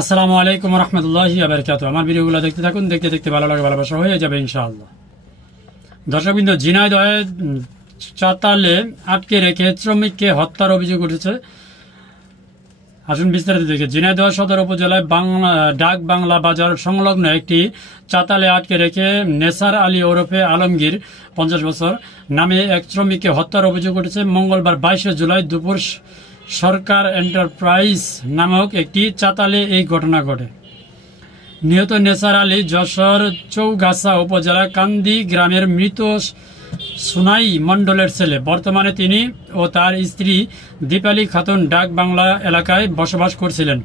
আসসালামু আলাইকুম রহমতুল্লাহি ওয়া বারাকাতুহু। আমার ভিডিওগুলো দেখতে থাকুন, দেখতে দেখতে ভালো লাগে, ভালোবাসা হয়ে যাবে ইনশাআল্লাহ। দর্শকবৃন্দ, ঝিনাইদহে চাতালে আটকে রেখে শ্রমিককে হত্যার অভিযোগ উঠেছে। আসুন বিস্তারিত দেখে। ঝিনাইদহ সদর উপজেলায় ডাক বাংলা বাজার সংলগ্ন একটি চাতালে আটকে রেখে নেসার আলী ওরফে আলমগীর 50 বছর নামে এক শ্রমিককে হত্যার অভিযোগ উঠেছে। মঙ্গলবার 22 জুলাই দুপুর সরকার এন্টারপ্রাইজ নামক একটি চাতালে এই ঘটনা ঘটে। নিহত নেসার আলী যশোর চৌগাছা উপজেলা কান্দি গ্রামের মৃত সুনাই মণ্ডলের ছেলে। বর্তমানে তিনি ও তার স্ত্রী দীপালি খাতুন ডাক বাংলা এলাকায় বসবাস করছিলেন।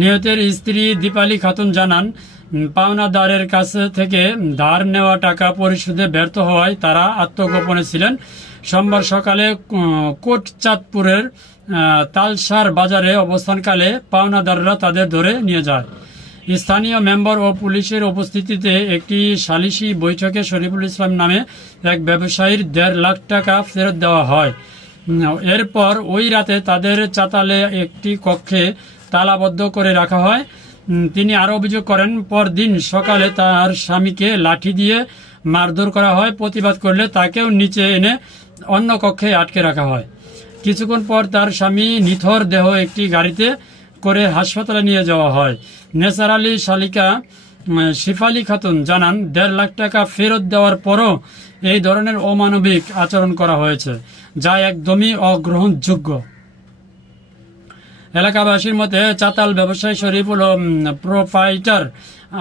নিহতের স্ত্রী দীপালি খাতুন জানান, পাওনাদারের কাছে থেকে ধার নেওয়া টাকা পরিশোধে ব্যর্থ হওয়ায় তারা আত্মগোপনে ছিলেন। সোমবার সকালে কোটচাঁদপুরের তালসার বাজারে অবস্থানকালে পাওনাদাররা তাদের ধরে নিয়ে যায়। স্থানীয় মেম্বার ও পুলিশের উপস্থিতিতে একটি সালিশি বৈঠকে শরীফুল ইসলাম নামে এক ব্যবসায়ীর 1.5 লাখ টাকা ফেরত দেওয়া হয়। এরপর ওই রাতে তাদের চাতালে একটি কক্ষে তালাবদ্ধ করে রাখা হয়। তিনি আরও অভিযোগ করেন, পরদিন সকালে তার স্বামীকে লাঠি দিয়ে মারধর করা হয়। প্রতিবাদ করলে তাকেও নিচে এনে অন্য কক্ষে আটকে রাখা হয়। কিছুক্ষণ পর তার স্বামী নিথর দেহ একটি গাড়িতে করে হাসপাতালে নিয়ে যাওয়া হয়। নেসার আলী শালিকা শিফালি খাতুন জানান, 1.5 লাখ টাকা ফেরত দেওয়ার পরও এই ধরনের অমানবিক আচরণ করা হয়েছে, যা একদমই অগ্রহণযোগ্য। এলাকাবাসীর মতে চাতাল ব্যবসায়ী শরীফুল প্রোপাইটার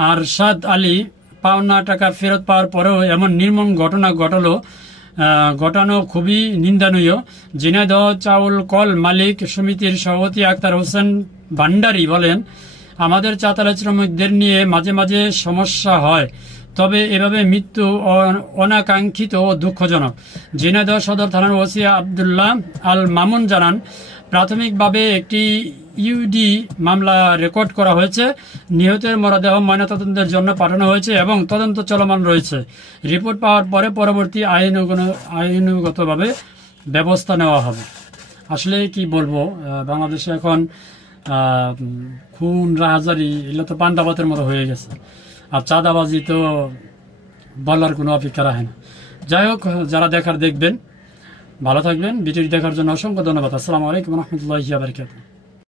আরশাদ আলী পাওনা টাকা ফেরত পাওয়ার পরেও এমন নির্মম ঘটনা ঘটানো খুবই নিন্দনীয়। ঝিনাইদহ চাউল কল মালিক সমিতির সভাপতি আক্তার হোসেন ভান্ডারী বলেন, আমাদের চাতালে শ্রমিকদের নিয়ে মাঝে মাঝে সমস্যা হয়, তবে এভাবে মৃত্যু অনাকাঙ্ক্ষিত ও দুঃখজনক। ঝিনাইদহ সদর থানার ওসি আবদুল্লাহ আল মামুন জানান, প্রাথমিকভাবে একটি ইউডি মামলা রেকর্ড করা হয়েছে। নিহতের মরদেহ ময়নাতদন্তের জন্য পাঠানো হয়েছে এবং তদন্ত চলমান রয়েছে। রিপোর্ট পাওয়ার পরে পরবর্তী আইনগতভাবে ব্যবস্থা নেওয়া হবে। আসলে কি বলবো, বাংলাদেশে এখন খুন রাহাজারি এগুলো তো পান্ডাবাতের মতো হয়ে গেছে, আর চাঁদাবাজি তো বলার কোনো অপেক্ষা রাখে না। যাই হোক, যারা দেখার দেখবেন, ভালো থাকবেন। ভিডিওটি দেখার জন্য অসংখ্য ধন্যবাদ। আসসালামু আলাইকুম রহমতুল্লাহি ওয়া বারাকাতুহু।